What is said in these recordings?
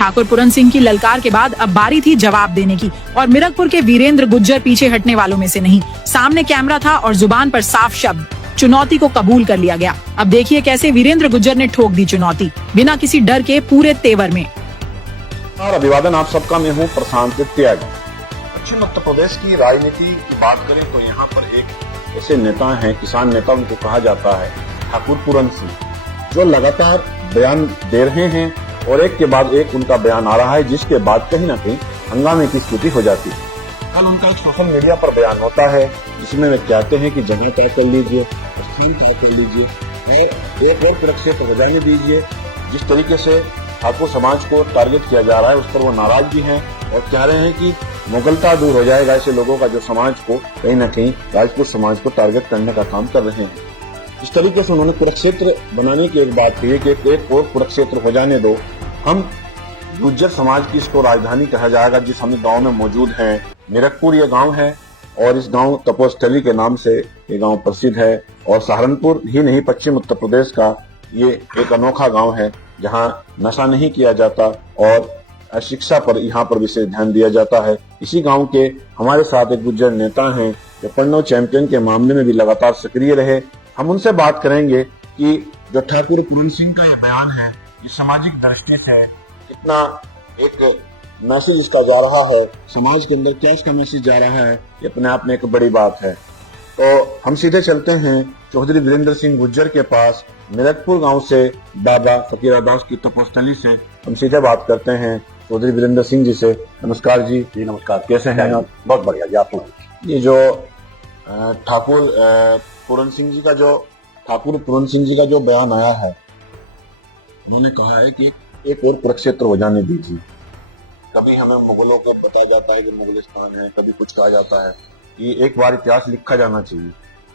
ठाकुर पूरन सिंह की ललकार के बाद अब बारी थी जवाब देने की, और मिरकपुर के वीरेंद्र गुज्जर पीछे हटने वालों में से नहीं। सामने कैमरा था और जुबान पर साफ शब्द, चुनौती को कबूल कर लिया गया। अब देखिए कैसे वीरेंद्र गुज्जर ने ठोक दी चुनौती, बिना किसी डर के, पूरे तेवर में। अभिवादन आप सबका, मैं हूँ प्रशांत त्यागी। पश्चिम उत्तर प्रदेश की राजनीति की बात करें तो यहाँ पर एक ऐसे नेता हैं, किसान नेता उनको कहा जाता है, ठाकुर पूरन सिंह, जो लगातार बयान दे रहे हैं और एक के बाद एक उनका बयान आ रहा है, जिसके बाद कहीं न कहीं हंगामे की स्थिति हो जाती है। कल उनका एक सोशल मीडिया पर बयान होता है जिसमें वे कहते हैं कि जगह तय कर लीजिए, स्थान तय कर लीजिए और एक और प्रक्षेत्र हो जाने दीजिए। जिस तरीके से ठाकुर समाज को टारगेट किया जा रहा है उस पर वो नाराज भी हैं और कह रहे हैं कि मुगलता दूर हो जाएगा ऐसे लोगों का जो समाज को कहीं न कहीं राजपूत समाज को टारगेट करने का काम कर रहे हैं। इस तरीके से उन्होंने कुरुक्षेत्र बनाने की एक बात कही कि एक और कुरुक्षेत्र हो जाने दो। हम गुज्जर समाज की इसको राजधानी कहा जाएगा, जिस हम गांव में मौजूद हैं। मिरकपुर ये गांव है और इस गांव तपोस्थली के नाम से ये गांव प्रसिद्ध है और सहारनपुर ही नहीं, पश्चिम उत्तर प्रदेश का ये एक अनोखा गांव है जहां नशा नहीं किया जाता और शिक्षा पर यहाँ पर विशेष ध्यान दिया जाता है। इसी गांव के हमारे साथ एक गुज्जर नेता हैं जो प्रणव चैंपियन के मामले में भी लगातार सक्रिय रहे। हम उनसे बात करेंगे कि जो ठाकुर पूरन सिंह का बयान है, ये सामाजिक दृष्टि से कितना एक मैसेज इसका जा रहा है, समाज के अंदर क्या इसका मैसेज जा रहा है, ये अपने आप में एक बड़ी बात है। तो हम सीधे चलते हैं चौधरी वीरेंद्र सिंह गुज्जर के पास। मिरकपुर गांव से बाबा फकीरादास की तपोस्थली से हम सीधे बात करते हैं चौधरी वीरेंद्र सिंह जी से। नमस्कार जी। जी नमस्कार, कैसे हैं आप? बहुत बढ़िया जी, आप ये जो ठाकुर पूरन सिंह जी का जो बयान आया है, उन्होंने कहा है कि एक और कुरुक्षेत्र हो जाने दीजिए। कभी हमें मुगलों को बताया जाता है कि मुगलिस्तान है, कभी कुछ कहा जाता है कि एक बार इतिहास लिखा जाना चाहिए।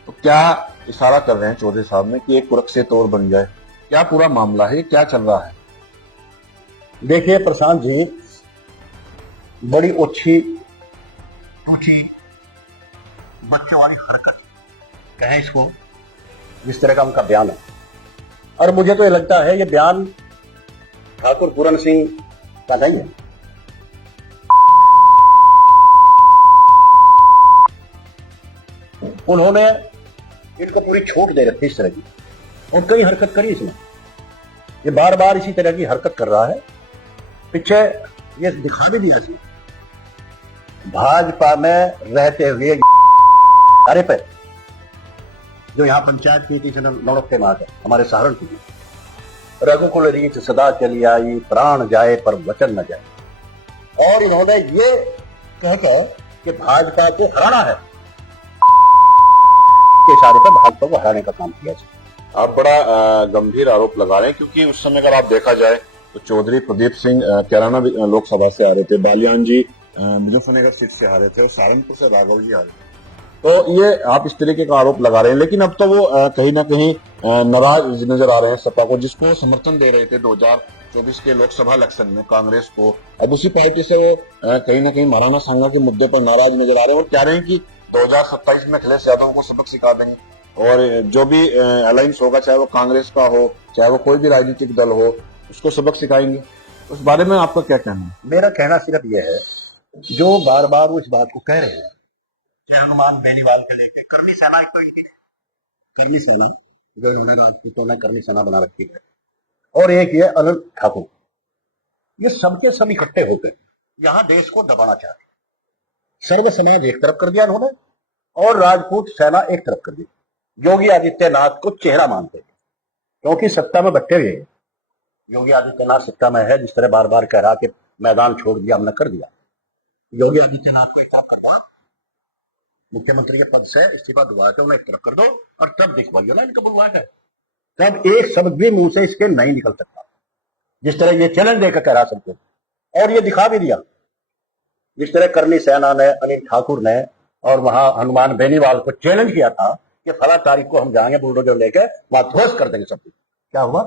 तो क्या इशारा कर रहे हैं चौधरी साहब में कि एक कुरुक्षेत्र और बन जाए? क्या पूरा मामला है, क्या चल रहा है? देखिए प्रशांत जी, बड़ी अच्छी बच्चों वाली हरकत कहें इसको, जिस तरह का उनका बयान है। और मुझे तो ये लगता है ये बयान ठाकुर पूरन सिंह का नहीं है। उन्होंने इनको पूरी छूट दे रखी इस तरह की, और कई हरकत करी इसने। ये बार बार इसी तरह की हरकत कर रहा है। पीछे ये दिखा भी दिया सी भाजपा में रहते हुए अरे पे जो यहाँ पंचायत नीति से नौड़ते मार है हमारे सहारनपुर की, रघुकुल रीत सदा चली आई, प्राण जाए पर वचन न जाए। और इन्होंने ये कहकर कि भाजपा को हराना है के इशारे पर भाजपा को हराने का काम किया। आप बड़ा गंभीर आरोप लगा रहे हैं, क्योंकि उस समय अगर आप देखा जाए तो चौधरी प्रदीप सिंह कैराना लोकसभा से आ रहे थे, बालियान जी मुजफ्फरनगर सीट से आ रहे थे और सहारनपुर से राघव जी आ रहे थे। तो ये आप इस तरीके का आरोप लगा रहे हैं, लेकिन अब तो वो कहीं ना कहीं नाराज नजर आ रहे हैं सपा को, जिसको समर्थन दे रहे थे 2024 के लोकसभा इलेक्शन में कांग्रेस को। अब उसी पार्टी से वो कहीं ना कहीं महाराणा सांगा के मुद्दे पर नाराज नजर आ रहे हैं और कह रहे हैं कि 2027 में अखिलेश यादव को सबक सिखा देंगे और जो भी अलायंस होगा, चाहे वो कांग्रेस का हो, चाहे वो कोई भी राजनीतिक दल हो, उसको सबक सिखाएंगे। उस बारे में आपका क्या कहना है? मेरा कहना सिर्फ यह है, जो बार बार वो इस बात को कह रहे हैं, हनुमान बेनीवाल के लेके करनी सेना, करनी सेना जो इन्होंने राजपूतों ने करनी सेना बना रखी है, और एक ये अनंत ठाकुर, ये सबके सब इकट्ठे होकर यहाँ देश को दबाना चाहते। सर्व समाज एक तरफ कर दिया उन्होंने और राजपूत सेना एक तरफ कर दी। योगी आदित्यनाथ को चेहरा मानते हैं क्योंकि सत्ता में बैठे हुए हैं। योगी आदित्यनाथ सत्ता में है, जिस तरह बार बार कह रहा कि मैदान छोड़ दिया, हमने कर दिया। योगी आदित्यनाथ को एक काम करवा, मुख्यमंत्री के पद से इस्तीफा दुआ के उन्हें एक तरफ कर दो और तब देखवाइए ना इनका बुलवा है। तब एक शब्द भी मुंह से इसके नहीं निकल सकता, जिस तरह ये चैलेंज देकर कह रहा सबको, और ये दिखा भी दिया। जिस तरह करनी सेना ने, अनिल ठाकुर ने और वहां हनुमान बेनीवाल को चैलेंज किया था कि फला तारीख को हम जाएंगे बुलडोजर लेकर, वहां ध्वस्त कर देंगे सब कुछ। क्या हुआ?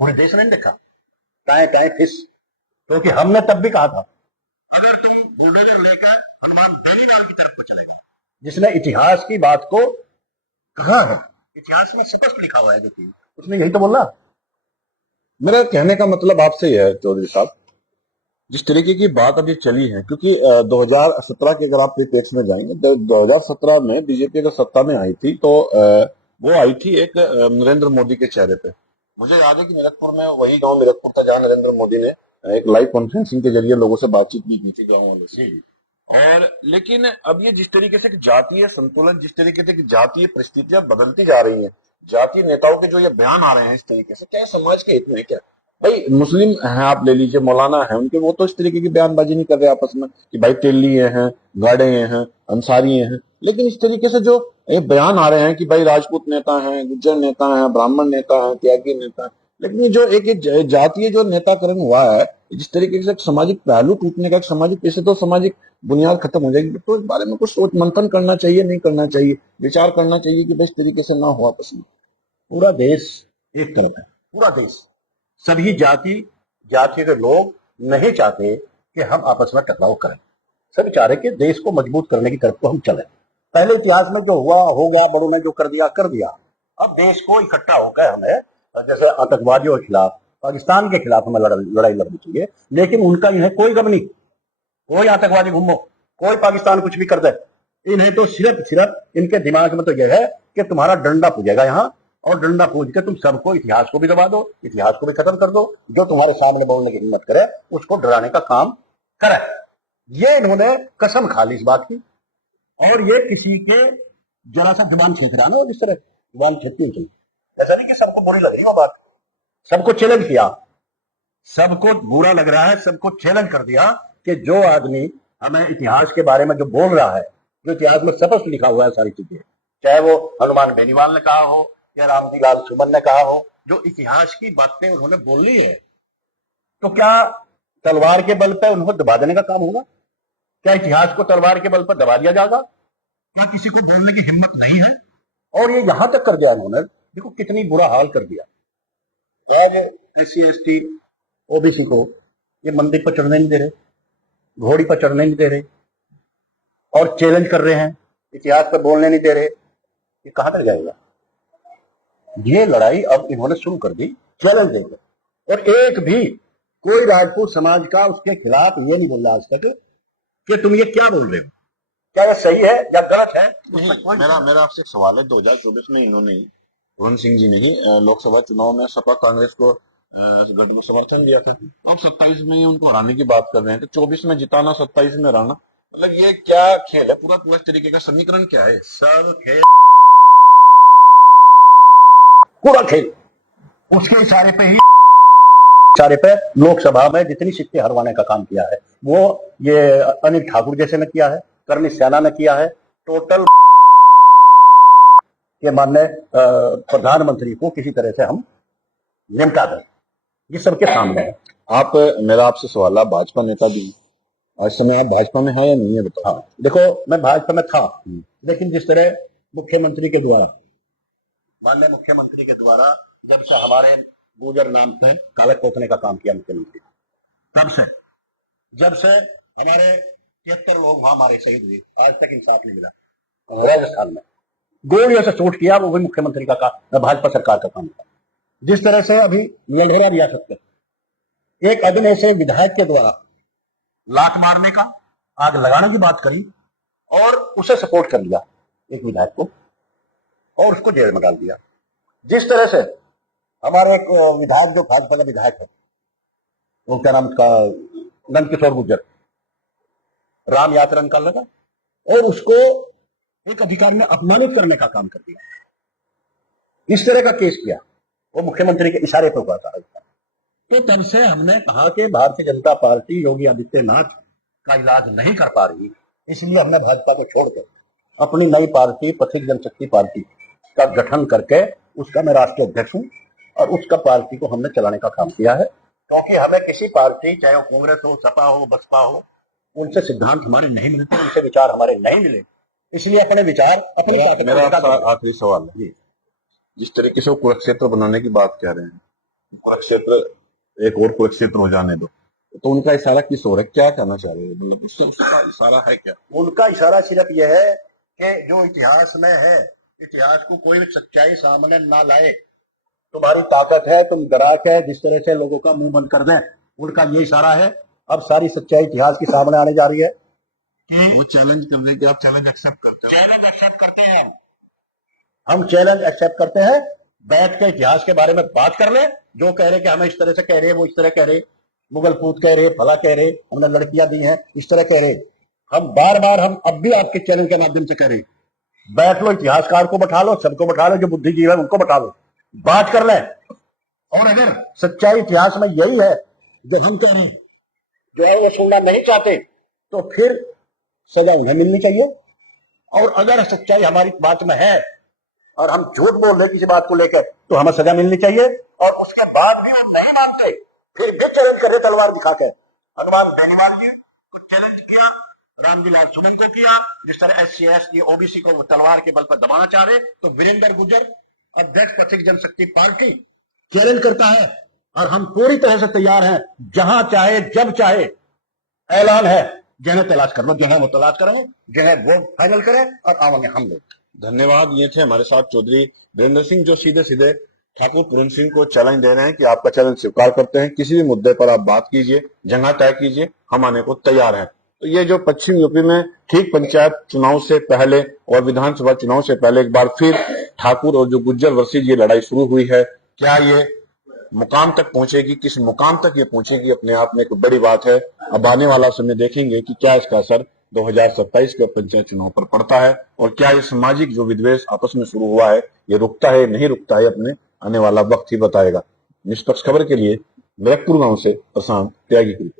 पूरे देश ने देखा टाए टाए फिस, क्योंकि हमने तब भी कहा था अगर तुम बुलडोजर लेकर हनुमान बेनीवाल की तरफ को चलेगा, जिसने इतिहास की बात को कहा है, इतिहास में स्पष्ट लिखा हुआ है, देखिए उसने यही तो बोला मेरा कहने का मतलब आपसे यह है चौधरी साहब, जिस तरीके की बात अभी चली है, क्योंकि 2017 के अगर आप परिप्रेक्ष्य में जाएंगे, 2017 में बीजेपी जब सत्ता में आई थी तो वो आई थी एक नरेंद्र मोदी के चेहरे पे। मुझे याद है कि मेरठपुर में, वही गांव मेरठपुर था जहां नरेंद्र मोदी ने एक लाइव कॉन्फ्रेंसिंग के जरिए लोगों से बातचीत भी की थी गाँव वालों से। और लेकिन अब ये जिस तरीके से कि जातीय संतुलन, जिस तरीके से कि जातीय परिस्थितियां बदलती जा रही हैं, जातीय नेताओं के जो ये बयान आ रहे हैं इस तरीके से, क्या समाज के हित में क्या? भाई मुस्लिम हैं, आप ले लीजिए, मौलाना है उनके, वो तो इस तरीके की बयानबाजी नहीं कर रहे आपस में कि भाई तेली हैं, गाड़े हैं, अंसारी हैं। लेकिन इस तरीके से जो ये बयान आ रहे हैं कि भाई राजपूत नेता हैं, गुज्जर नेता हैं, ब्राह्मण नेता हैं, त्यागी नेता हैं, लेकिन ये जो एक जातीय जो नेताकरण हुआ है, जिस तरीके से एक सामाजिक पहलू टूटने का, एक सामाजिक, इससे तो सामाजिक बुनियाद खत्म हो जाएगी। तो इस बारे में कुछ सोच मंथन करना चाहिए, नहीं करना चाहिए, विचार करना चाहिए कि भाई इस तरीके से ना हो आपस में। पूरा देश एक तरफ है, पूरा देश, सभी जाति के लोग नहीं चाहते कि हम आपस में टकराव करें। सभी चाह रहे कि देश को मजबूत करने की तरफ को हम चलें। पहले इतिहास में जो हुआ हो गया, बड़ों ने जो कर दिया। अब देश को इकट्ठा होकर हमें, जैसे आतंकवादियों के खिलाफ, पाकिस्तान के खिलाफ हमें लड़ाई लड़नी चाहिए। लेकिन उनका इन्हें कोई गम नहीं, कोई आतंकवादी घूमो, कोई पाकिस्तान कुछ भी कर दे, इन्हें तो सिर्फ इनके दिमाग में तो यह है कि तुम्हारा डंडा पूजेगा यहाँ, और डंडा पूज के तुम सबको, इतिहास को भी दबा दो, इतिहास को भी खत्म कर दो। जो तुम्हारे सामने बोलने की हिम्मत करे उसको डराने का काम करे। ये इन्होंने कसम खा ली इस बात की। और ये किसी के जरा सा जुबान छेक रहा ना, जिस तरह जुबान छेकती होती, ऐसा नहीं कि सबको बुरी लग रही वो बात, सबको चैलेंज किया, सबको बुरा लग रहा है, सबको चैलेंज कर दिया कि जो आदमी हमें इतिहास के बारे में जो बोल रहा है, जो इतिहास में स्पष्ट लिखा हुआ है सारी चीजें, चाहे वो हनुमान बेनीवाल ने कहा हो या रामजी लाल सुमन ने कहा हो, जो इतिहास की बातें उन्होंने बोली है, तो क्या तलवार के बल पर उनको दबा देने का काम होगा? क्या इतिहास को तलवार के बल पर दबा दिया जाएगा? क्या किसी को बोलने की हिम्मत नहीं है? और ये यहां तक कर दिया इन्होंने, देखो कितनी बुरा हाल कर दिया। आज SC ST OBC को ये मंदिर पर चढ़ने नहीं दे रहे, घोड़ी पर चढ़ने नहीं दे रहे, और चैलेंज कर रहे हैं, इतिहास पर बोलने नहीं दे रहे। ये कहां तक जाएगा? ये लड़ाई अब इन्होंने शुरू कर दी, चैलेंज देकर। और एक भी कोई राजपूत समाज का उसके खिलाफ ये नहीं बोल रहा आज तक कि तुम ये क्या बोल रहे हो, क्या ये सही है या गलत है। मेरा आपसे एक सवाल है, 2024 में इन्होंने, पूरन सिंह जी ने ही लोकसभा चुनाव में सपा कांग्रेस को गठ को समर्थन दिया था। अब 27 में ही उनको हराने की बात कर रहे हैं, तो 24 में जिताना, 27 में हराना, मतलब ये क्या खेल है? पूरा तरीके का समीकरण क्या है? सब खेल, पूरा खेल उसके इशारे पे ही, इशारे पे लोकसभा में जितनी सीटें हरवाने का काम किया है वो ये अनिल ठाकुर जैसे ने किया है, कर्मी सेना ने किया है, टोटल के माननीय प्रधानमंत्री को किसी तरह से हम निपटा दें, ये सबके सामने है। आप, मेरा आपसे सवाल है, भाजपा नेता भी आज समय आप भाजपा में है या नहीं है बताओ? हाँ, देखो मैं भाजपा में था, लेकिन जिस तरह मुख्यमंत्री के द्वारा, माननीय मुख्यमंत्री के द्वारा जब से हमारे गुजर नाम पे काला खोपने का काम किया मुख्यमंत्री, तब से, जब से हमारे 73 लोग वहां हमारे शहीद हुए, आज तक इंसाफ नहीं मिला। राजस्थान में गोलियों से शूट किया, वो भी मुख्यमंत्री का काम, भाजपा सरकार का काम था। जिस तरह से अभी लंढेरा रियासत में एक अभिनय से विधायक के द्वारा लात मारने का, आग लगाने की बात करी और उसे सपोर्ट कर लिया एक विधायक को, और उसको जेल में डाल दिया। जिस तरह से हमारे एक विधायक, जो भाजपा का विधायक है, वो क्या नाम उसका, नंदकिशोर गुर्जर, राम यात्रा निकाल लगा और उसको एक अधिकारी ने अपमानित करने का काम कर दिया। इस तरह का केस किया, वो मुख्यमंत्री के इशारे पर हुआ था। तो तब से हमने कहा कि भारतीय जनता पार्टी योगी आदित्यनाथ का इलाज नहीं कर पा रही, इसलिए हमने भाजपा को छोड़कर अपनी नई पार्टी पथिक जनशक्ति पार्टी का गठन करके, उसका मैं राष्ट्रीय अध्यक्ष हूं, और उसका पार्टी को हमने चलाने का काम किया है। क्योंकि हमें किसी पार्टी, चाहे वो कांग्रेस हो, सपा हो, बसपा हो, उनसे सिद्धांत हमारे नहीं मिलते, उनसे विचार हमारे नहीं मिले, इसलिए अपने विचार अपनी। मेरा आखिरी सवाल है, जिस तरीके से वो कुरुक्षेत्र बनाने की बात कह रहे हैं, कुरुक्षेत्र एक और कुरुक्षेत्र हो जाने दो, तो उनका इशारा किस ओर है? क्या कहना चाह रहे हैं? मतलब उसका इशारा है क्या? उनका इशारा सिर्फ यह है कि जो इतिहास में है, इतिहास को कोई सच्चाई सामने ना लाए, तुम्हारी ताकत है, तुम ग्राहक है, जिस तरह से लोगों का मुंह बंद कर दें, उनका ये इशारा है। अब सारी सच्चाई इतिहास के सामने आने जा रही है। वो चैलेंज करने के आप चैलेंज एक्सेप्ट करते हैं? चैलेंज एक्सेप्ट करते हैं, हम चैलेंज एक्सेप्ट करते हैं। बैठ के इतिहास के बारे में बात कर ले। जो कह रहे कि हमें इस तरह से कह रहे, वो इस तरह कह रहे, मुगल पूत कह रहे, फला कह रहे, हमने लड़कियां दी हैं, इस तरह कह रहे। हम बार बार, हम अब भी आपके चैनल के माध्यम से कह रहे, बैठ लो, इतिहासकार को बैठा लो, सबको बैठा लो, जो बुद्धिजीवी है उनको बैठा लो, बात कर ले। और अगर सच्चाई इतिहास में यही है जो हम कह रहे हैं, जो है वो सुनना नहीं चाहते, तो फिर सजा उन्हें मिलनी चाहिए। और अगर सच्चाई हमारी बात में है और हम झूठ बोल रहे किसी बात को लेकर, तो हमें सजा मिलनी चाहिए। और उसके बाद भी हम नहीं मानते, फिर भी चैलेंज करे तलवार दिखा के। अखबार बेनीवाल ने चैलेंज किया, रामविलास सुमन को किया, जिस तरह SC ST OBC को तलवार के बल पर दबाना चाह रहे, तो वीरेंद्र गुज्जर अध्यक्ष पथिक जनशक्ति पार्टी चैलेंज करता है। और हम पूरी तरह से तैयार हैं, जहां चाहे जब चाहे, ऐलान है, जिन्हें तलाश कर लो, जिन्हें वो तलाश करेंगे, जिन्हें वो फाइनल करें, और आवेंगे हम लोग। धन्यवाद। ये थे हमारे साथ चौधरी वीरेंद्र सिंह, जो सीधे सीधे ठाकुर पूरन सिंह को चैलेंज दे रहे हैं कि आपका चैलेंज स्वीकार करते हैं, किसी भी मुद्दे पर आप बात कीजिए, जगह तय कीजिए, हम आने को तैयार हैं। तो ये जो पश्चिम यूपी में ठीक पंचायत चुनाव से पहले और विधानसभा चुनाव से पहले एक बार फिर ठाकुर और जो गुज्जर वर्सेज ये लड़ाई शुरू हुई है, क्या ये मुकाम तक पहुंचेगी, किस मुकाम तक ये पहुंचेगी, अपने आप में एक बड़ी बात है। अब आने वाला समय देखेंगे कि क्या इसका असर 2027 के पंचायत चुनाव पर पड़ता है, और क्या ये सामाजिक जो विद्वेष आपस में शुरू हुआ है ये रुकता है नहीं रुकता है, अपने आने वाला वक्त ही बताएगा। निष्पक्ष खबर के लिए गोरखपुर गांव से प्रशांत त्यागी की रिपोर्ट।